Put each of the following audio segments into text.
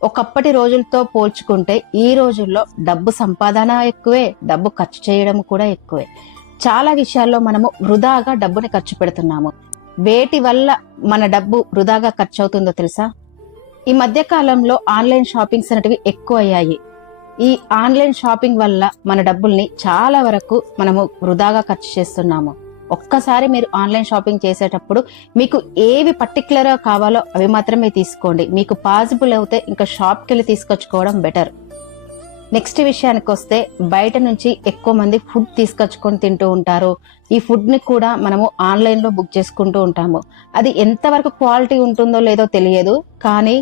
ఒకప్పటి రోజులతో పోల్చుకుంటే ఈ రోజుల్లో డబ్బు సంపాదన ఎక్కువే, డబ్బు ఖర్చు చేయడం కూడా ఎక్కువే. చాలా విషయాల్లో మనము వృధాగా డబ్బుని ఖర్చు పెడుతున్నాము. వేటి వల్ల మన డబ్బు వృధాగా ఖర్చు అవుతుందో తెలుసా? ఈ మధ్య కాలంలో ఆన్లైన్ షాపింగ్స్ అనేటివి ఎక్కువ అయ్యాయి. ఈ ఆన్లైన్ షాపింగ్ వల్ల మన డబ్బుల్ని చాలా వరకు మనము వృధాగా ఖర్చు చేస్తున్నాము. ఒక్కసారి మీరు ఆన్లైన్ షాపింగ్ చేసేటప్పుడు మీకు ఏవి పర్టికులర్ గా కావాలో అవి మాత్రమే తీసుకోండి. మీకు పాసిబుల్ అయితే ఇంకా షాప్కి వెళ్ళి తీసుకొచ్చుకోవడం బెటర్. నెక్స్ట్ విషయానికి వస్తే, బయట నుంచి ఎక్కువ మంది ఫుడ్ తీసుకొచ్చుకొని తింటూ ఉంటారు. ఈ ఫుడ్ ని కూడా మనము ఆన్లైన్ లో బుక్ చేసుకుంటూ ఉంటాము. అది ఎంతవరకు క్వాలిటీ ఉంటుందో లేదో తెలియదు, కానీ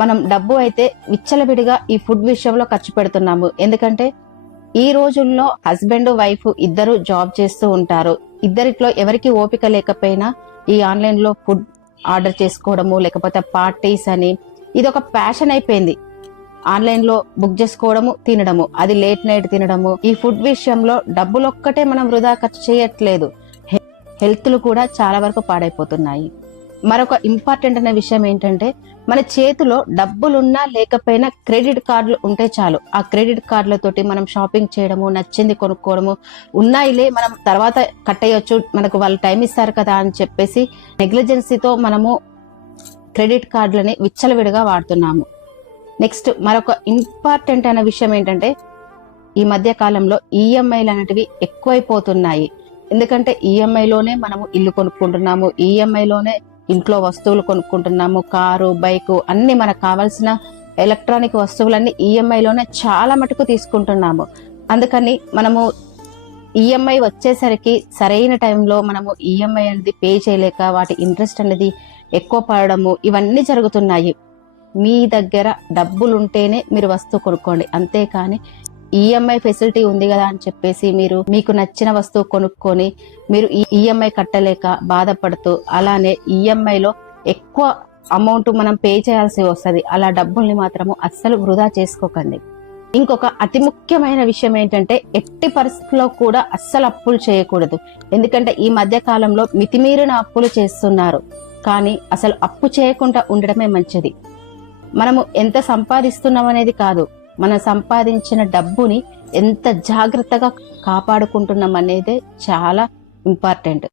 మనం డబ్బు అయితే విచ్చలవిడిగా ఈ ఫుడ్ విషయంలో ఖర్చు పెడుతున్నాము. ఎందుకంటే ఈ రోజుల్లో హస్బెండ్ వైఫ్ ఇద్దరు జాబ్ చేస్తూ ఉంటారు. ఇద్దరిట్లో ఎవరికి ఓపిక లేకపోయినా ఈ ఆన్లైన్ లో ఫుడ్ ఆర్డర్ చేసుకోవడము, లేకపోతే పార్టీస్ అని ఇది ఒక ప్యాషన్ అయిపోయింది. ఆన్లైన్ లో బుక్ చేసుకోవడము, తినడము, అది లేట్ నైట్ తినడము. ఈ ఫుడ్ విషయంలో డబ్బులు ఒక్కటే మనం వృధా ఖర్చు చేయట్లేదు, హెల్త్లు కూడా చాలా వరకు పాడైపోతున్నాయి. మరొక ఇంపార్టెంట్ అనే విషయం ఏంటంటే, మన చేతిలో డబ్బులున్నా లేకపోయినా క్రెడిట్ కార్డులు ఉంటే చాలు. ఆ క్రెడిట్ కార్డులతోటి మనం షాపింగ్ చేయడము, నచ్చింది కొనుక్కోవడము, ఉన్నాయిలే మనం తర్వాత కట్టేయొచ్చు, మనకు వాళ్ళు టైం ఇస్తారు కదా అని చెప్పేసి నెగ్లిజెన్సీతో మనము క్రెడిట్ కార్డులని విచ్చలవిడిగా వాడుతున్నాము. నెక్స్ట్ మరొక ఇంపార్టెంట్ అనే విషయం ఏంటంటే, ఈ మధ్య కాలంలో ఈఎంఐలు అనేటివి ఎక్కువైపోతున్నాయి. ఎందుకంటే ఈఎంఐలోనే మనము ఇల్లు కొనుక్కుంటున్నాము, ఈఎంఐలోనే ఇంట్లో వస్తువులు కొనుక్కుంటున్నాము, కారు, బైకు, అన్ని మనకు కావాల్సిన ఎలక్ట్రానిక్ వస్తువులన్నీ ఈఎంఐలోనే చాలా మటుకు తీసుకుంటున్నాము. అందుకని మనము ఈఎంఐ వచ్చేసరికి సరైన టైంలో మనము ఈఎంఐ అనేది పే చేయలేక వాటి ఇంట్రెస్ట్ అనేది ఎక్కువ పడడము, ఇవన్నీ జరుగుతున్నాయి. మీ దగ్గర డబ్బులుంటేనే మీరు వస్తువు కొనుక్కోండి, అంతేకాని ఈఎంఐ ఫెసిలిటీ ఉంది కదా అని చెప్పేసి మీరు మీకు నచ్చిన వస్తువు కొనుక్కొని మీరు ఈఎంఐ కట్టలేక బాధపడుతూ అలానే ఈఎంఐలో ఎక్కువ అమౌంట్ మనం పే చేయాల్సి వస్తుంది. అలా డబ్బుల్ని మాత్రము అస్సలు వృధా చేసుకోకండి. ఇంకొక అతి ముఖ్యమైన విషయం ఏంటంటే, ఎట్టి పరిస్థితుల్లో కూడా అస్సలు అప్పులు చేయకూడదు. ఎందుకంటే ఈ మధ్య కాలంలో మితిమీరిన అప్పులు చేస్తున్నారు. కానీ అసలు అప్పు చేయకుండా ఉండడమే మంచిది. మనము ఎంత సంపాదిస్తున్నాం అనేది కాదు, మనం సంపాదించిన డబ్బుని ఎంత జాగ్రత్తగా కాపాడుకుంటున్నాం అనేదే చాలా ఇంపార్టెంట్.